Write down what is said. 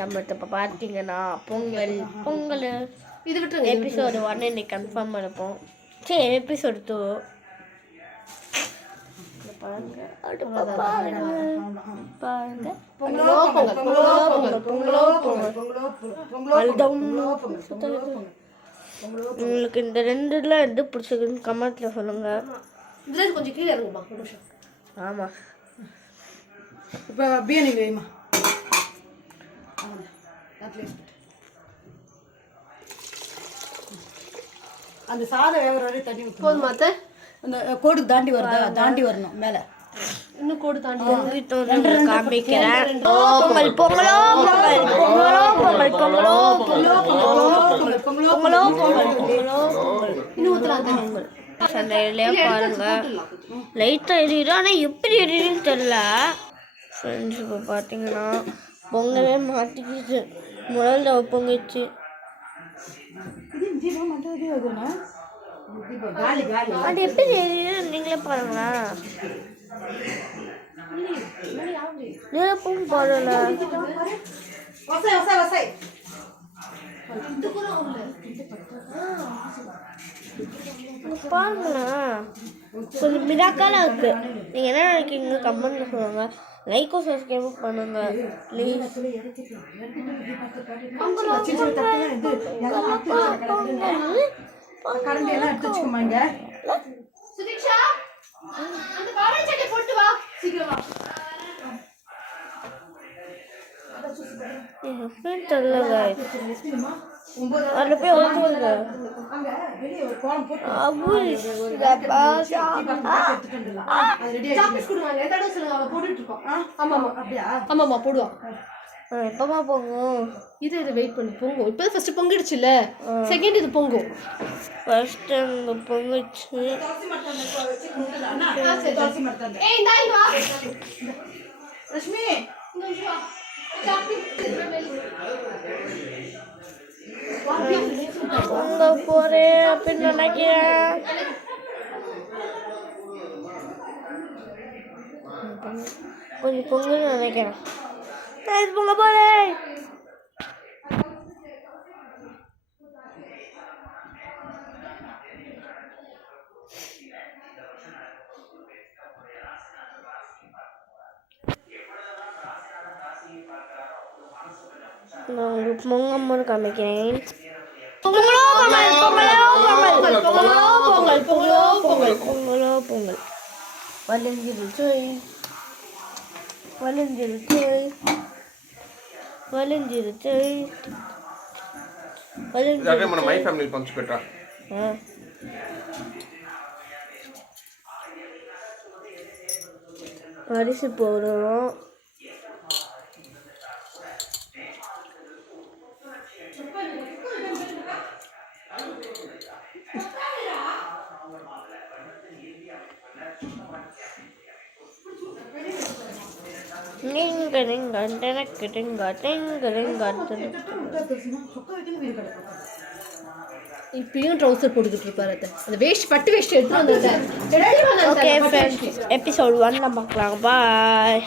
நம்ம இப்போ பார்த்தீங்கன்னா பொங்கல் இது விட்டு எபிசோடு 1 இன்னைக்கு கன்ஃபார்ம் எடுப்போம். சரி எபிசோடு 2 உங்களுக்கு இந்த ரெண்டுல எது பிடிச்சிருக்குன்னு கமெண்ட்ல சொல்லுங்க. கொஞ்சம் கீழே இருக்குமா? ஆமா இப்போ பிரியாணி வேணுமா? அந்த சாதம் வேகிற வரை தண்ணி போதும். மாத்த அந்த கோடு தாண்டி வருதா? தாண்டி வரணும் மேலே. இன்னும் கோடு தாண்டி காமிக்கிறேன். பொங்கல் பொங்கலோ பொங்கல் பொங்கலோ பொங்கல் பொங்கலோ பொங்கலோ பொங்கலோ பொங்கலோ இன்னும் ஊத்துறாங்க பொங்கல். சண்டையிலே பாருங்க லைட்டாக எரியுது. ஆனால் எப்படி எரியுதுன்னு தெரியல ஃப்ரெண்ட்ஸ். இப்போ பார்த்தீங்கன்னா பொங்கலே மாட்டிக்கிச்சு. முதல்ல பொங்கிச்சு. அது எப்படி எரியுது நீங்களே பாருங்களா. நெருப்பும் போடல. பாருங்களேன் கொஞ்சம் மிராக்கலா இருக்கு. நீங்க என்ன நினைக்கிறீங்க கமெண்ட்ல சொல்லுங்க. லைக்கும் சப்ஸ்கிரைப் பண்ணுங்க ப்ளீஸ். சுதீக்ஷா அந்த காலேஜ் சட்டை போட்டு வா சீக்கிரம் வா. தெரியல அதில் போய் ஒழுங்குங்க. ஆமாம்மா போடுவான். எப்பமா பொங்கும்? இது வெயிட் பண்ணி பொங்கும். இப்போ ஃபர்ஸ்ட் பொங்கிடுச்சுல்ல, செகண்ட் இது பொங்கும். ஃபர்ஸ்ட் அங்கே பொங்குச்சு. ரஷ்மி பொங்க போறேன் அப்படின்னு நினைக்கிறேன். கொஞ்சம் பொங்கல்னு நினைக்கிறேன். பொங்க போறேன். நான் உங்களுக்கு பொங்கம்னு காமிக்கிறேன். பொங்கலோ பொங்கல் பொங்கலோ பொங்கல் பொங்கலோ பொங்கல் பொங்கலோ பொங்கல் பொங்கலோ பொங்கல் வலிஞ்சிருச்சு வலிஞ்சிருச்சு வலிஞ்சிருச்சு வலிஞ்சிருச்சு. మై ఫ్యామిలీ పంచి పెట్టా. அரிசி போடுறோம். இப்பயும் ட்ரௌசர் போட்டுக்கிட்டு இருப்பாரு. அந்த வேஷ்டி பட்டு வேஷ்டி எடுத்து வந்தேன். எபிசோட் 1 பார்க்கலாம். பாய்.